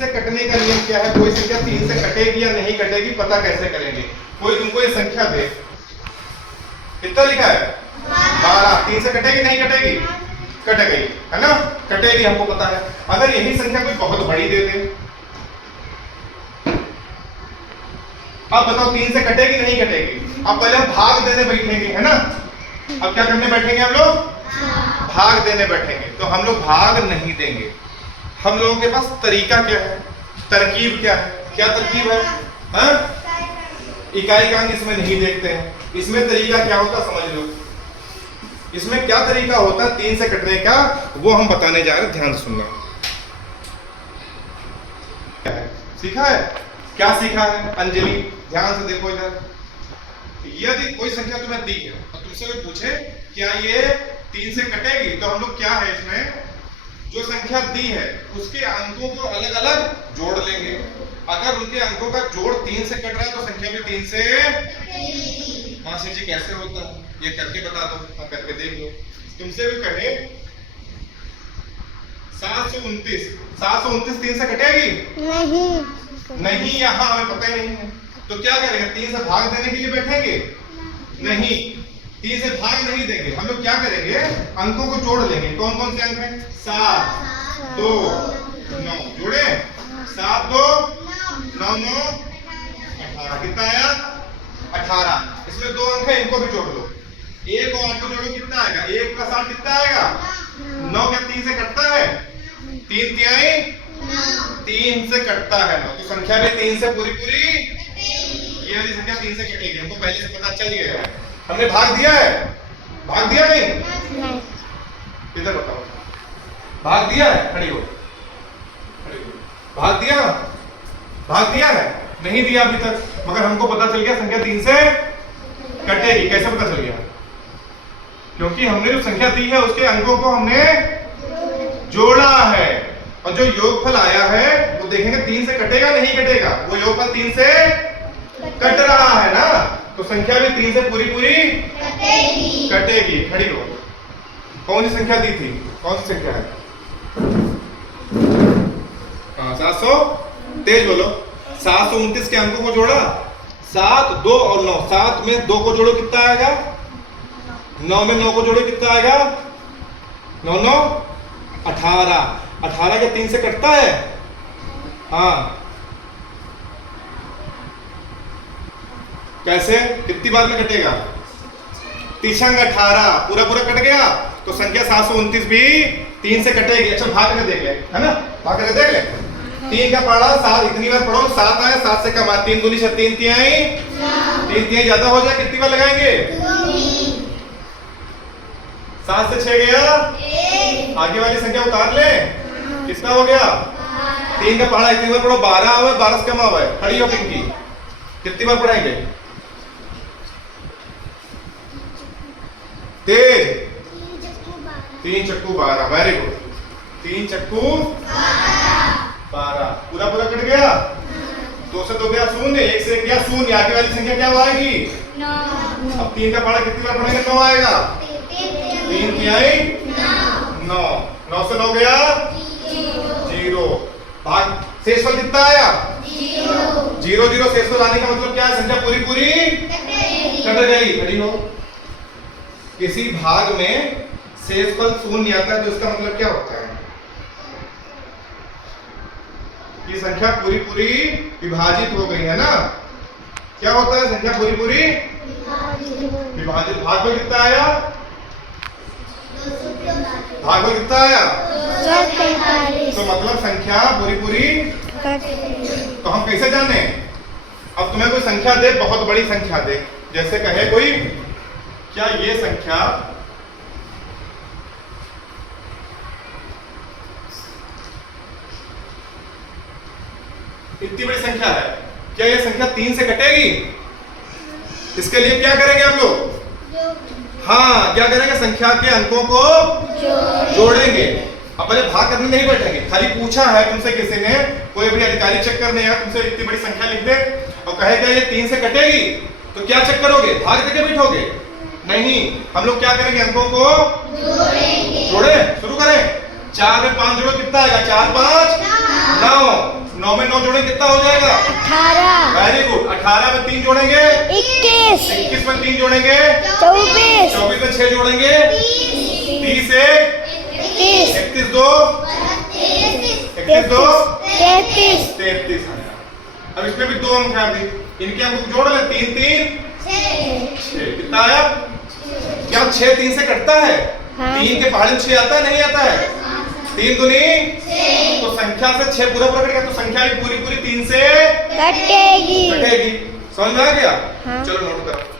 से कटने का नियम क्या है? कोई संख्या 3 से कटेगी या नहीं कटेगी पता कैसे करेंगे? कोई तुमको ये संख्या दे, कितना लिखा है 12, 3 से कटेगी नहीं कटेगी? कट गई है ना, कटेगी हमको पता है। अगर यही संख्या कोई बहुत बड़ी दे दे, अब बताओ 3 से कटेगी नहीं कटेगी? अब पहले हम भाग देने बैठेंगे है ना। अब क्या करने बैठेंगे हम लोग? भाग देने बैठेंगे। तो हम लोग भाग नहीं देंगे। हम लोगों के पास तरीका क्या है, तरकीब क्या है? क्या तरकीब है? हाँ? इकाई का अंक इसमें नहीं देखते हैं। इसमें तरीका क्या होता समझ लो। इसमें क्या तरीका होता है 3 से कटने का, वो हम बताने जा रहे हैं, ध्यान से सुनना। सीखा है? क्या सीखा है अंजलि? ध्यान से देखो इधर। यदि कोई संख्या तुम्हें दी है और तुमसे कोई पूछे क्या ये 3 से कटेगी, तो हम लोग क्या है इसमें जो संख्या दी है उसके अंकों को अलग अलग जोड़ लेंगे। अगर उनके अंकों का जोड़ 3 से कट रहा है तो संख्या भी 3 से कटेगी। मास्टर जी कैसे होता है ये करके बता दो, हाँ करके देख लो। तुमसे भी कहे 729 3 से कटेगी? नहीं, यहाँ हमें पता ही नहीं है। तो क्या करेंगे? 3 से भाग देने के लिए बैठेंगे? नहीं, 3 से भाग नहीं देंगे। हम लोग क्या करेंगे? अंकों को जोड़ लेंगे। कौन कौन से अंक हैं? 7 2 9 जोड़े 7 2 9 9 18। कितना आया? 18। इसमें 2 अंक है, इनको भी जोड़ लो। 1 और 8 को जोड़ो, कितना आएगा? 1 प्लस 8 कितना आएगा? 9। क्या 3 से कटता है? 3 तिहाई 3 से कटता है 9। तो संख्या भी 3 से पूरी ये वाली संख्या 3 से कटेगी। हमको पहले से पता चल गया है। हमने भाग दिया है? भाग दिया नहीं? इधर बताओ, भाग दिया है? खड़ी हो, भाग दिया? भाग दिया है? नहीं दिया अभी तक, मगर हमको पता चल गया संख्या 3 से कटेगी। कैसे पता चल गया? क्योंकि हमने जो संख्या दी है उसके अंकों को हमने जोड़ा है, और जो योगफल आया है वो देखेंगे 3 से कटेगा नहीं कटेगा। वो योगफल 3 से कट रहा है ना, तो संख्या भी 3 से पूरी कटेगी। खड़ी हो। कौन सी संख्या दी थी? कौन सी संख्या है? 700। तेज बोलो। 729 के अंकों को जोड़ा, 7 2 और 9। 7 में 2 को जोड़ो, कितना आएगा? 9 में 9 को जोड़ो, कितना आएगा? 9 9 18। 18 के 3 से कटता है? हाँ। कैसे? कितनी बार में कटेगा? तीसंग 18 पूरा कट गया, तो संख्या 729 भी 3 से कटेगी। अच्छा भाग में देख ले, है ना, भाग में देख ले। 3 का पढ़ा 7, इतनी बार पढ़ो, 7 आया, 7 से कमा 3 दूनी 6, 3 तिहाई 3 तिहाई ज्यादा हो जाए, कितनी बार लगाएंगे? 7 से 6 गया, आगे वाली संख्या उतार ले, कितना हो गया? 3 का पढ़ा, इतनी बार पढ़ो, 12 आवे, 12 से कम आवे। खड़ी हो पिंकी, कितनी बार पढ़ाएंगे? तेज 3 चक्कू 12। Very good. 3 चक्कू 12 पूरा कट गया। 2 से 2 गया शून्य, 1 से 1 गया शून्य। आगे वाली संख्या क्या आएगी? 9। अब 3 का पढ़ा कितनी बार पढ़ेंगे? 9 आएगा। 3 तिहाई 9। 9 से 9 गया 0। भाग शेषफल कितना आया? 0 0। शेषफल आने का मतलब क्या है? संख्या पूरी कट गई। खड़ी हो। किसी भाग में शेषफल शून्य आता है तो इसका मतलब क्या होता है? ये संख्या पूरी विभाजित हो गई है ना। क्या होता है? संख्या पूरी विभाजित। भाग में कितना आया? भाग में कितना आया? तो मतलब संख्या पूरी तो हम कैसे जाने? अब तुम्हें कोई संख्या दे, बहुत बड़ी संख्या दे, जैसे कहे कोई क्या ये संख्या इतनी बड़ी संख्या है, क्या ये संख्या 3 से कटेगी? इसके लिए क्या करेंगे हम लोग? हाँ, क्या करेंगे? संख्या के अंकों को जोड़ेंगे। अब पहले भाग करने नहीं बैठेंगे, खाली पूछा है तुमसे किसी ने, कोई भी अधिकारी चेक करने आया तुमसे इतनी बड़ी संख्या लिख दे और कहे क्या ये 3 से कटेगी, तो क्या चेक करोगे? भाग देके बैठोगे? नहीं, हम लोग क्या करेंगे? अंकों को जोड़े। शुरू करें। 4 में 5 जोड़ो, कितना आएगा? 4 5 9। 9 में 9 जोड़ेंगे कितना हो जाएगा? 18। Very good. 18 में 3 जोड़ेंगे 21। 21 में 3 जोड़ेंगे 24। 24 में 6 जोड़ेंगे 30 से 31। 31 2 31 2 33। 33 आया। अब इसमें भी 2 अंक हैं अभी, इनके अंक को जोड़ ले। 3 3 6 कितना आया? क्या 6 3 से कटता है? हाँ। 3 के पहाड़े 6 आता है नहीं आता है? 3 दूनी 6, तो संख्या से 6 पूरा पूरा कटेगा, तो संख्या भी पूरी पूरी 3 से कटेगी। कटेगी। समझ में आ गया? हाँ। चलो नोट करो।